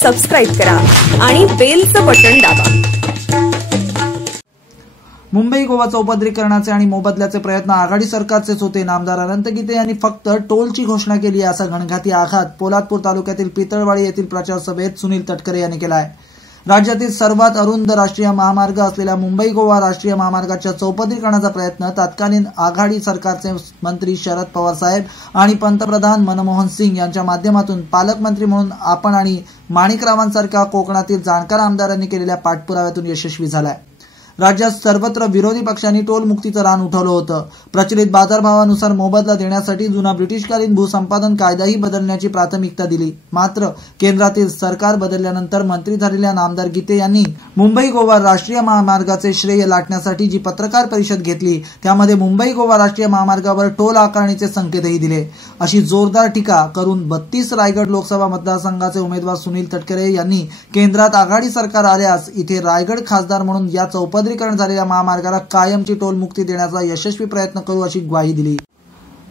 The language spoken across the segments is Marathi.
सबस्क्राइब करा आणि बेलचं बटन दाबा। मुंबई गोवा चौपदरीकरणाचे आणि मोबदल्याचे प्रयत्न आघाडी सरकारचेच होते। नामदार अनंत गीते यांनी फक्त टोलची घोषणा केली असा घणघाती आघात पोलादपूर तालुक्यातील पितळवाडी येथील प्रचार सभेत सुनील तटकरे यांनी केला आहे। राज्यातील सर्वात अरुंद राष्ट्रीय महामार्ग असलेल्या मुंबई गोवा राष्ट्रीय महामार्गाच्या चौपदरीकरणाचा प्रयत्न तत्कालीन आघाडी सरकारचे मंत्री शरद पवार साहेब आणि पंतप्रधान मनमोहन सिंग यांच्या माध्यमातून पालकमंत्री म्हणून आपण आणि माणिकरावांसारख्या कोकणातील जाणकार आमदारांनी केलेल्या पाठपुराव्यातून यशस्वी झाला आहे। राज्यात सर्वत्र विरोधी पक्षांनी टोल मुक्तीचं रान उठवलं होतं। प्रचलित बाजारभावानुसार मोबदला देण्यासाठी जुना ब्रिटिशकालीन भूसंपादन कायदाही बदलण्याची प्राथमिकता दिली। मात्र केंद्रातील सरकार बदलल्यानंतर मंत्री झालेल्या नामदार गीते यांनी मुंबई गोवा राष्ट्रीय महामार्गाचे श्रेय लाटण्यासाठी जी पत्रकार परिषद घेतली त्यामध्ये मुंबई गोवा राष्ट्रीय महामार्गावर टोल आकारणीचे संकेतही दिले। अशी जोरदार टीका करून 32 रायगड लोकसभा मतदारसंघाचे उमेदवार सुनील तटकरे यांनी केंद्रात आघाडी सरकार आल्यास इथे रायगड खासदार म्हणून या चौपदरीकरण झालेल्या महामार्गाला कायमची टोल मुक्ती देण्याचा यशस्वी प्रयत्न करू अशी ग्वाही दिली।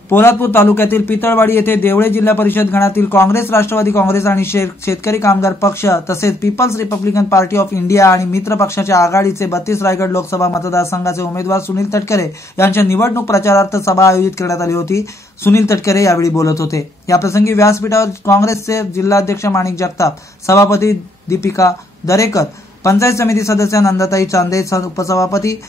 पोलादपूर तालुक्यातील पितळवाडी येथे देवळे जिल्हा परिषद गणातील काँग्रेस, राष्ट्रवादी काँग्रेस आणि शेतकरी कामगार पक्ष तसेच Peoples Republican Party of India आणि मित्र पक्षाच्या आघाडीचे 32 रायगड लोकसभा मतदारसंघाचे उमेदवार सुनील तटकरे यांच्या निवडणूक प्रचारार्थ सभा आयोजित करण्यात आली होती। सुनील तटकरे यावेळी बोलत होते। या प्रसंगी व्यासपीठावर काँग्रेसचे जिल्हाध्यक्ष माणिक जगताप, सभापती दीपिका दरेकर, पंचायत समिती सदस्य नंदाताई चांदे, उपसभापती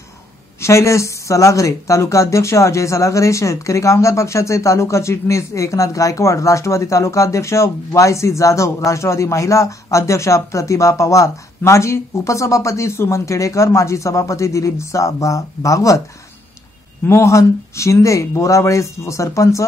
शैलेश सलागरे, तालुका अध्यक्ष अजय सलागरे, शेतकरी कामगार पक्षाचे तालुका चिटणीस एकनाथ गायकवाड, राष्ट्रवादी तालुका अध्यक्ष YC जाधव, राष्ट्रवादी महिला अध्यक्ष प्रतिभा पवार, माजी उपसभापती सुमन खेडेकर, माजी सभापती दिलीप भागवत, मोहन शिंदे, बोरावळे सरपंच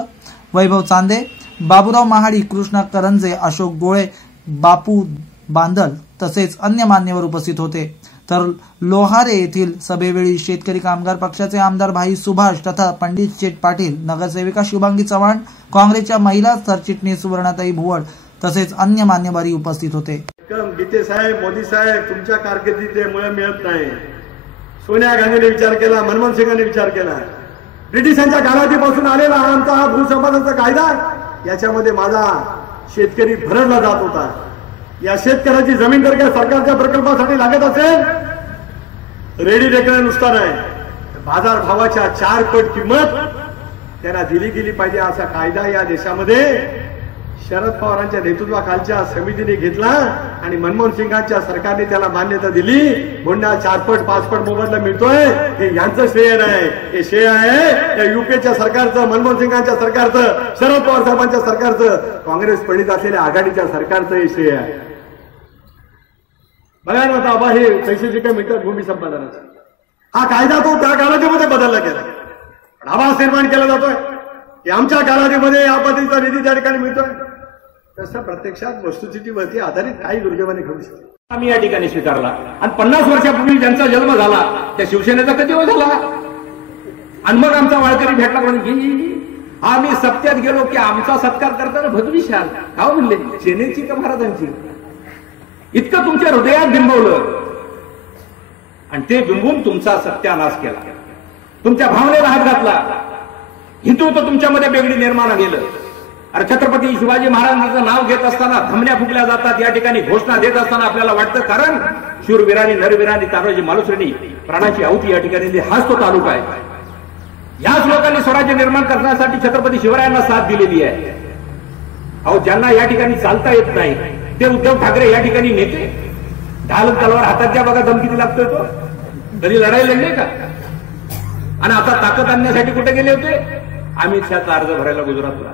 वैभव चांदे, बाबूराव महाडी, कृष्णा करंजे, अशोक गोळे, बापू बांदल तसेच अन्य मान्यवर उपस्थित होते। तर लोहारे येथील सभेवेळी शेतकरी कामगार पक्षाचे आमदार भाई सुभाष तथा पंडित शेठ पाटील, नगरसेविका शुभांगी चव्हाण, काँग्रेसच्या महिला सरचिटणीस सुवर्णाताई भुवड तसेच अन्य मान्यवरही उपस्थित होते। गीते साहेब, मोदी साहेब तुमच्या कारकिर्दीमुळे मिळत नाही। सोनिया गांधीने विचार केला, मनमोहन सिंगांनी विचार केला, ब्रिटिशांच्या कालावधीपासून आलेला आमचा हा भूसंपादनाचा कायदा याच्यामध्ये माझा शेतकरी भरडला जात होता। या शेतकऱ्याची जमीन जर का सरकारच्या प्रकल्पासाठी लागत असेल रेडी रेकनं नुसता नाही, बाजार भावाच्या 4 पट किंमत त्यांना दिली गेली पाहिजे असा कायदा या देशामध्ये शरद पवारांच्या नेतृत्वाखालच्या समितीने घेतला आणि मनमोहन सिंगांच्या सरकारने त्याला मान्यता दिली। म्हणून 4 पट 5 पट मोबदला मिळतोय हे यांचं श्रेय नाही, हे श्रेय आहे या युकेच्या सरकारचं, मनमोहन सिंगांच्या सरकारचं, शरद पवार साहेबांच्या सरकारचं, काँग्रेस प्रणित असलेल्या आघाडीच्या सरकारचं हे श्रेय आहे। बघा ना आता हे पैसे जे काही मिळतात भूमी संपादनाचा हा कायदा तो त्या कालावधीमध्ये बदलला गेला, आभास निर्माण केला जातोय की आमच्या कालावधीमध्ये या पद्धतीचा निधी त्या ठिकाणी मिळतोय। तसं प्रत्यक्षात वस्तुस्थितीवरती आधारित काही दुर्दैवाने घडू शकते। आम्ही या ठिकाणी स्वीकारला आणि 50 वर्षापूर्वी ज्यांचा जन्म झाला त्या शिवसेनेचा कधी वेळ झाला आणि मग आमचा वाळकरी भेटला म्हणून आम्ही सत्यात गेलो की आमचा सत्कार करताना भगविशाल काय म्हणले, सेनेची का महाराजांची? इतकं तुमच्या हृदयात बिंबवलं आणि ते बिंबून तुमचा सत्यानाश केला, तुमच्या भावनेला हात घातला, हिंदुत्व तुमच्यामध्ये वेगळी निर्माण गेलं। अरे छत्रपती शिवाजी महाराजांचं नाव घेत असताना धमन्या फुकल्या जातात, या ठिकाणी घोषणा देत असताना आपल्याला वाटतं कारण शूरवीरांनी, नरवीरांनी, तानाजी मालुसरेंनी प्राणाची आहुती या ठिकाणी दिली। हाच तो तालुका आहे। याच लोकांनी स्वराज्य निर्माण करण्यासाठी छत्रपती शिवरायांना साथ दिलेली आहे। अहो ज्यांना या ठिकाणी चालता येत नाही ते उद्धव ठाकरे या ठिकाणी नेते, ढाल तलवार हातात द्या बघा, दम किती लागतोय तो, कधी लढाई लढले का? आणि आता ताकद आणण्यासाठी कुठे गेले होते? अमित शहाचा अर्ज भरायला गुजरातला।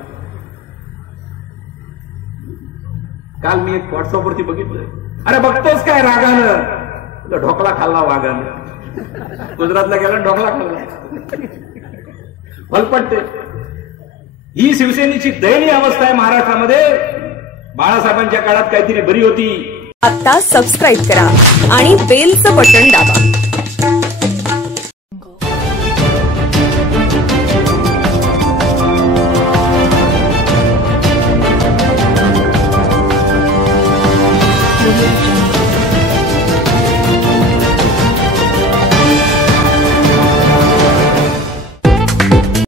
काल मी एक व्हॉट्सअपवरती बघितलं, अरे बघतोस काय रागानं, ढोकळा खाल्ला वाघानं, गुजरातला गेला ढोकळा खाल्ला। फलपटते ही शिवसेनेची दयनीय अवस्था आहे महाराष्ट्रामध्ये। बाळासाहेबांच्या काळात काहीतरी बरी होती। आता सबस्क्राइब करा आणि बेलचं बटन दाबा।